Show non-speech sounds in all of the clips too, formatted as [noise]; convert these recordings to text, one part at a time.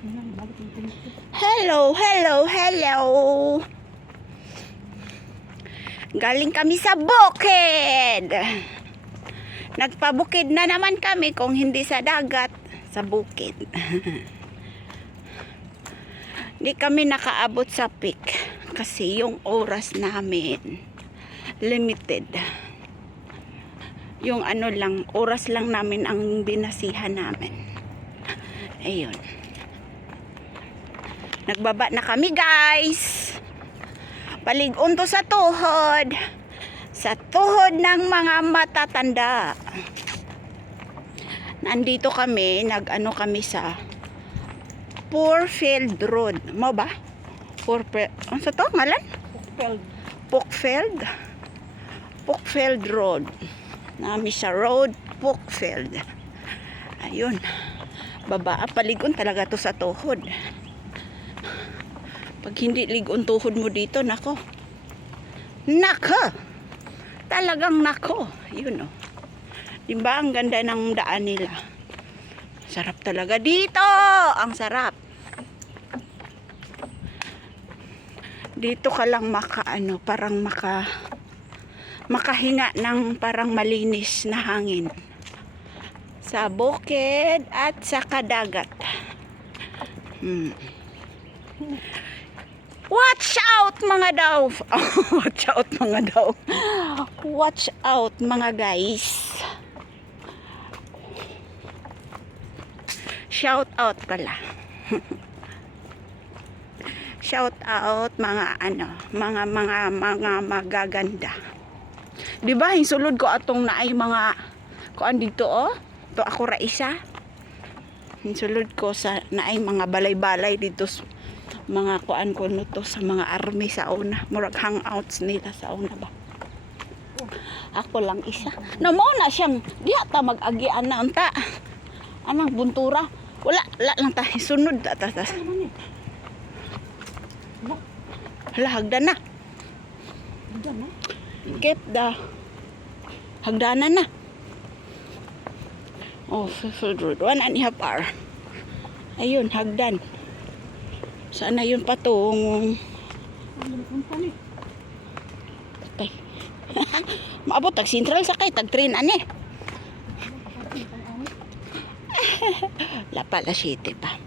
Hello, hello, hello. Galing kami sa bukid. Nagpabukid na naman kami kung hindi sa dagat, sa bukid. [laughs] Hindi kami nakaabot sa peak kasi yung oras namin limited. Yung ano lang, oras lang namin ang binasihan namin. Ayun. Nagbaba na kami guys. Paligon to sa tuhod. Sa tuhod ng mga matatanda. Nandito kami, nag-ano kami sa Poorfield Road. Mo ba? Poorfield. Ano sa to? Ngalan? Pookfield. Pookfield Road. Nami sa Road Pookfield. Ayun. Baba, paligon talaga to sa tuhod. Pag hindi ligon tuhod mo dito, nako. Nako! Talagang nako. Yun oh. Diba ang ganda ng daan nila? Sarap talaga dito! Ang sarap. Dito ka lang maka ano, parang maka makahinga ng parang malinis na hangin. Sa bukid at sa kadagat. Hmm. Watch out mga daw. [laughs] Watch out mga daw. Watch out mga guys. Shout out pala. [laughs] Shout out mga ano, mga mga mga magaganda. 'Di ba hinsulod ko atong naay mga kuan dito oh. To ako ra isa. Hinsulod ko sa naay mga balay-balay dito mga kuan ko no to sa mga army sa una. Murag hangouts nila sa una ba. Ako lang isa. No mo na siyang diha ta mag-agian na unta. Anang buntura. Wala, wala lang ta sunod ta ta. ta. Hala, hagdan na. Get the hagdanan na. Oh, Fulfield Road. One and a half hour. Ayun, hagdan. Sana yun patong. Patay. [laughs] Maabot tag sentral sakay tag train ani. La pala city pa.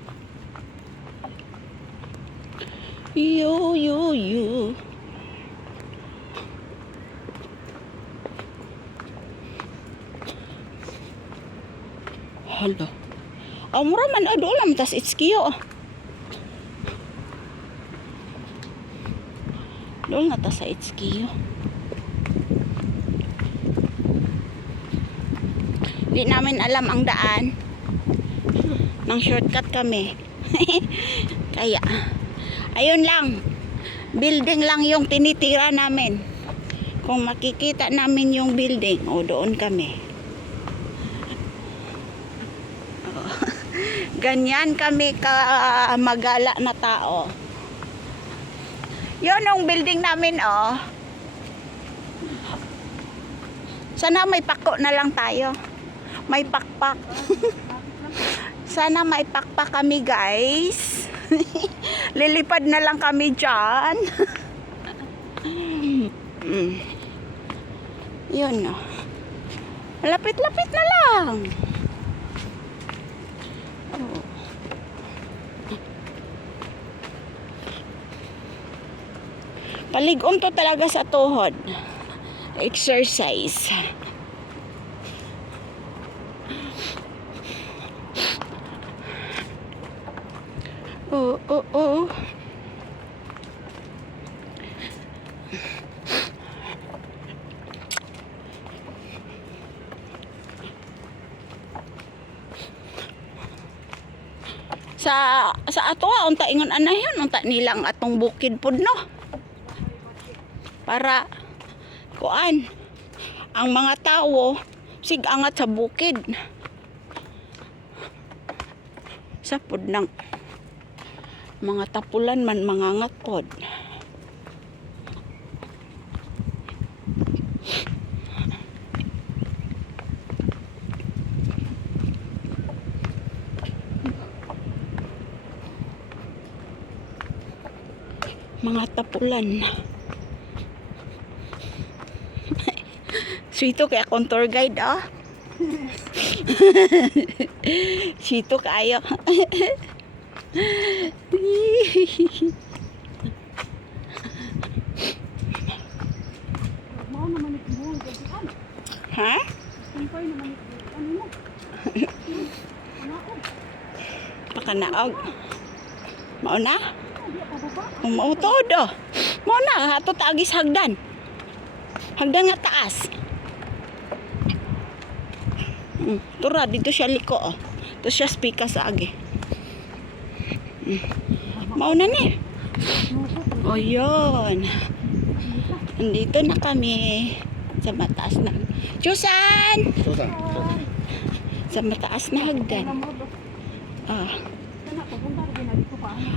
Yo yo yo. Hala. Ang mura man ado lang tas itskiyo. Dol na sa itskiyo. Di namin alam ang daan. Nang shortcut kami. [laughs] Kaya, ayun lang. Building lang yung tinitira namin. Kung makikita namin yung building, o doon kami. [laughs] Ganyan kami ka magala na tao. Yun ang building namin, oh. Sana may pako na lang tayo. May pakpak. [laughs] Sana may pakpak kami, guys. [laughs] Lilipad na lang kami dyan. [laughs] Mm. Yun, oh. Lapit-lapit na lang. Paligom to talaga sa tuhod. Exercise. Oo, oo, oo. sa sa ato unta ingon anayon unta nilang atong bukid pud no para kuan ang mga tawo sig angat sa bukid sa pud ng mga tapulan man mga ngatod Mga tapulan. Sweeto kaya akong tour guide, ah. [laughs] Sweeto kayo. [laughs] Ha? Pakanaog. Mao na? Baba. Mao todo. Mao na ato tagis hagdan. Hagdan nga taas. Mm, tura dito siya liko oh. Ito siya spika sa agi. Mm. Mao na ni. O yun. Andito na kami sa mataas na. Susan! Susan. Sa mataas na hagdan. Ah.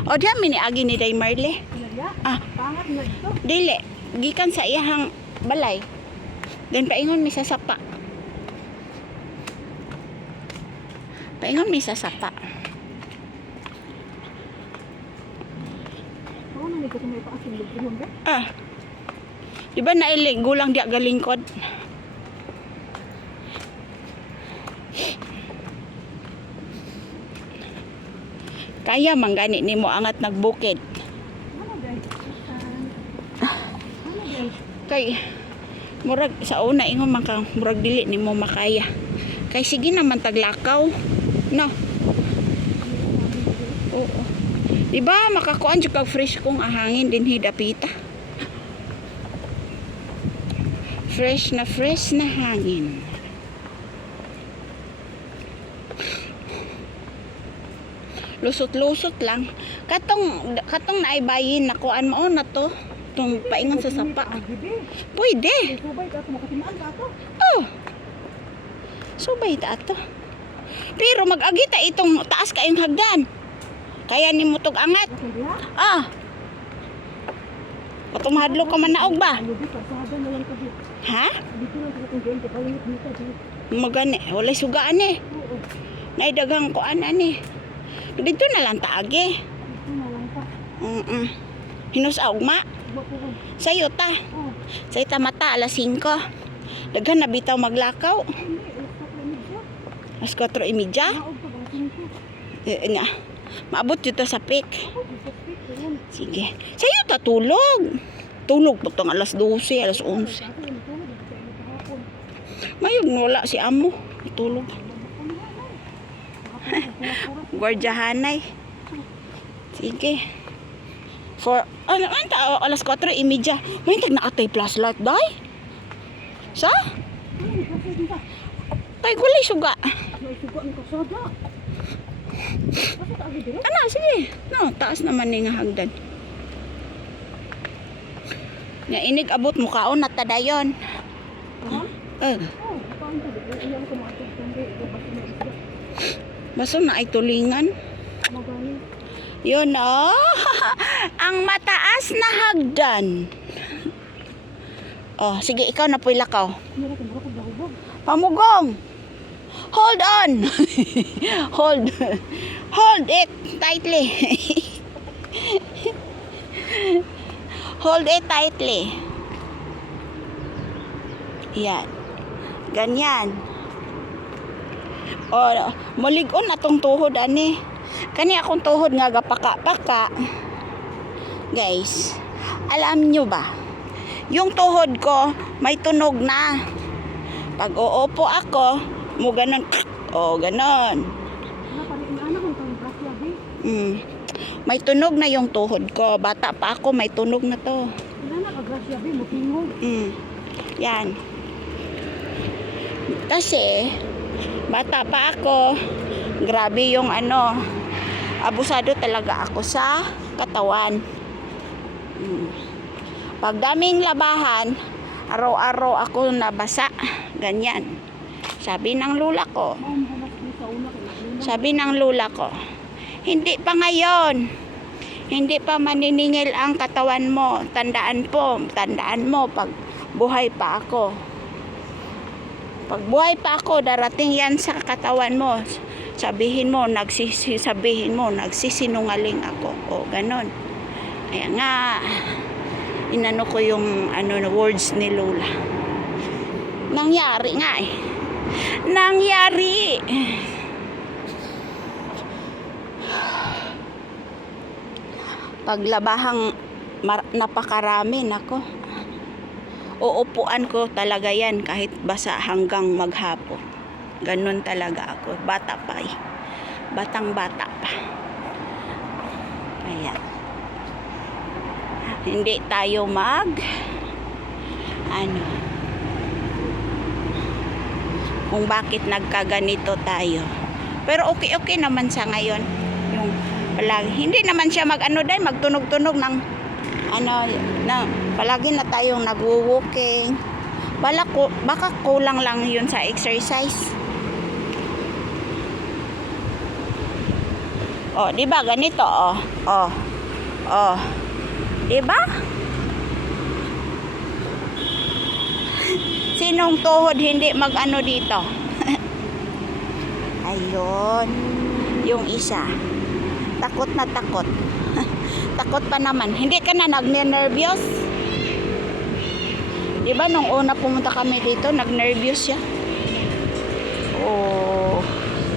O diyan mini agi ni Day Marley. Ah. Dili, gikan sa iyahang balay. Then paingon mi sa sapa. Kung may mo ba? Ah. Di ba nailig gulang diya galingkod? Kaya manggani nimo angat nagbukid. Ano? Ano? Kay murag sa una ingon man murag dili nimo makaya. Kay sige naman taglakaw. No. Oo. Di ba makakuan jud kag fresh kung ahangin din hidapita. Fresh na fresh na hangin. Lusot-lusot lang. Katong katong naaybayin na kuan mo na to. Tong paingon sa sapa. Pwede. Subay ka kumakatinaan ka to. Oh. Subay ta ato. Pero mag-agi ta itong taas kayong hagdan. Kaya ni mo angat. Ah. Katong mahadlo ka man naog ba? Ha? Magani, walay sugaan eh. Naidagang kuan ani. Dito na lang lang pa. Mm. Hinus augma. Iba po ko. Sayo ta. Oh. Sa ita mata alas 5. Daghan na bitaw maglakaw. Hindi. Alas ka Alas 4:30. lang Naog ka ba? Tingko. Eh, nga. Maabot yun sa peak. Sige. Sa'yo ta tulog. Po tong alas 12, alas 11. Kasi yung tulog. Dito tayo kahapon. Mayroon wala si amo. Tulog. [laughs] Gwardiyahanay. Sige. For, ano, ano ta, alas 4, imidya. May tag nakatay plus light, day? Sa? Kay gulay suga. Ano, sige. No, taas naman ni nga hagdan. Nga inig abot mo kaon na tadayon. Eh, baso na ay tulingan. Yun oh. [laughs] Ang mataas na hagdan. Oh, sige, ikaw na puy lakaw. Pamugong. Hold on. [laughs] Hold. Hold it tightly. [laughs] Hold it tightly. Yan. Ganyan. O, mulig-on atong tuhod ani. Kani akong tuhod nga gapaka-paka. Guys, alam nyo ba? Yung tuhod ko may tunog na. Pag uupo ako, mo ganon. O, ganon. Mm. May tunog na yung tuhod ko. Bata pa ako, may tunog na to. Mm. Yan. Kasi, bata pa ako, grabe yung ano, abusado talaga ako sa katawan. Mm. Pag daming labahan, araw-araw ako nabasa. Ganyan. Sabi ng lula ko, sabi ng lula ko, hindi pa ngayon. Hindi pa maniningil ang katawan mo. Tandaan po, tandaan mo pag buhay pa ako. Pag buhay pa ako, darating yan sa katawan mo. Sabihin mo, nagsisi, sabihin mo, nagsisinungaling ako. O, ganon. Kaya nga, inano ko yung ano, words ni Lola. Nangyari nga eh. Nangyari! Paglabahang napakarami, nako. Uupuan ko talaga yan kahit basa hanggang maghapon. Ganun talaga ako. Bata pa eh. Batang bata pa. Kaya, hindi tayo mag, ano, kung bakit nagkaganito tayo. Pero okay-okay naman sa ngayon. Yung palagi, hindi naman siya mag ano dahil magtunog-tunog ng ano na palagi na tayong nagwo-walking. Bala ko, baka kulang lang yun sa exercise. Oh, 'di ba ganito oh. Oh. Oh. 'Di ba? Sinong tuhod hindi mag-ano dito? [laughs] Ayun. Yung isa. Takot na takot. [laughs] takot pa naman. Hindi ka na nagne-nervyos? Di ba nung una pumunta kami dito, nag-nervyos siya? Oh.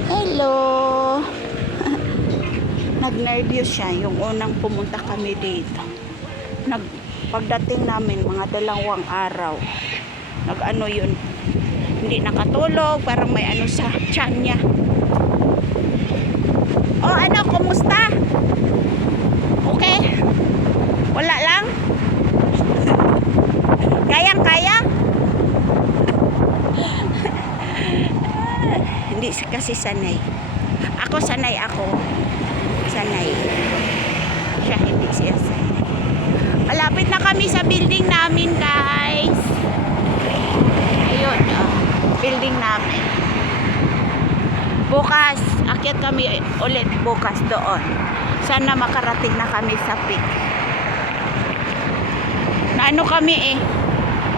Hello. [laughs] nag-nervyos siya yung unang pumunta kami dito. Nag pagdating namin mga dalawang araw. Nag-ano yun. Hindi nakatulog, parang may ano sa tiyan niya. Oh, ano, kumusta? Okay? Wala lang? [laughs] Kayang-kaya? [laughs] Hindi si- kasi sanay. Ako sanay ako. Sanay. Siya hindi siya sanay. Malapit na kami sa building namin, guys. Ayun, oh, building namin. Bukas, akit kami ulit bukas doon. Sana makarating na kami sa peak. Na ano kami eh,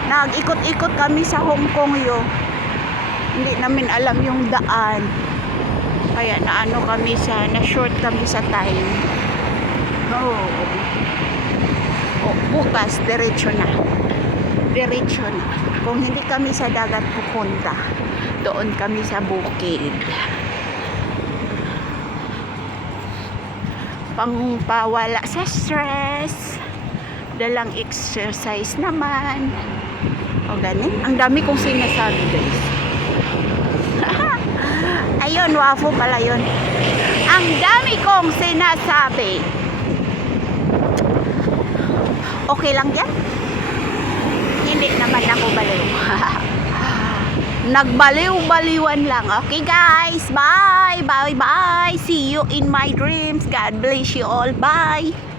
nag-ikot-ikot kami sa Hong Kong yo. Hindi namin alam yung daan. Kaya naano kami sa, na-short kami sa time. Oo. Oh, bukas, diretso na. Diretso na. Kung hindi kami sa dagat pupunta, doon kami sa bukid. Pangpawala sa stress. Dalang exercise naman. O ganin. Ang dami kong sinasabi guys. [laughs] Ayun, wafo pala yun. Ang dami kong sinasabi. Okay lang yan? Hindi naman ako baliw. [laughs] Nagbaliw-baliwan lang. Okay guys, bye! Bye bye! See you in my dreams. God bless you all. Bye!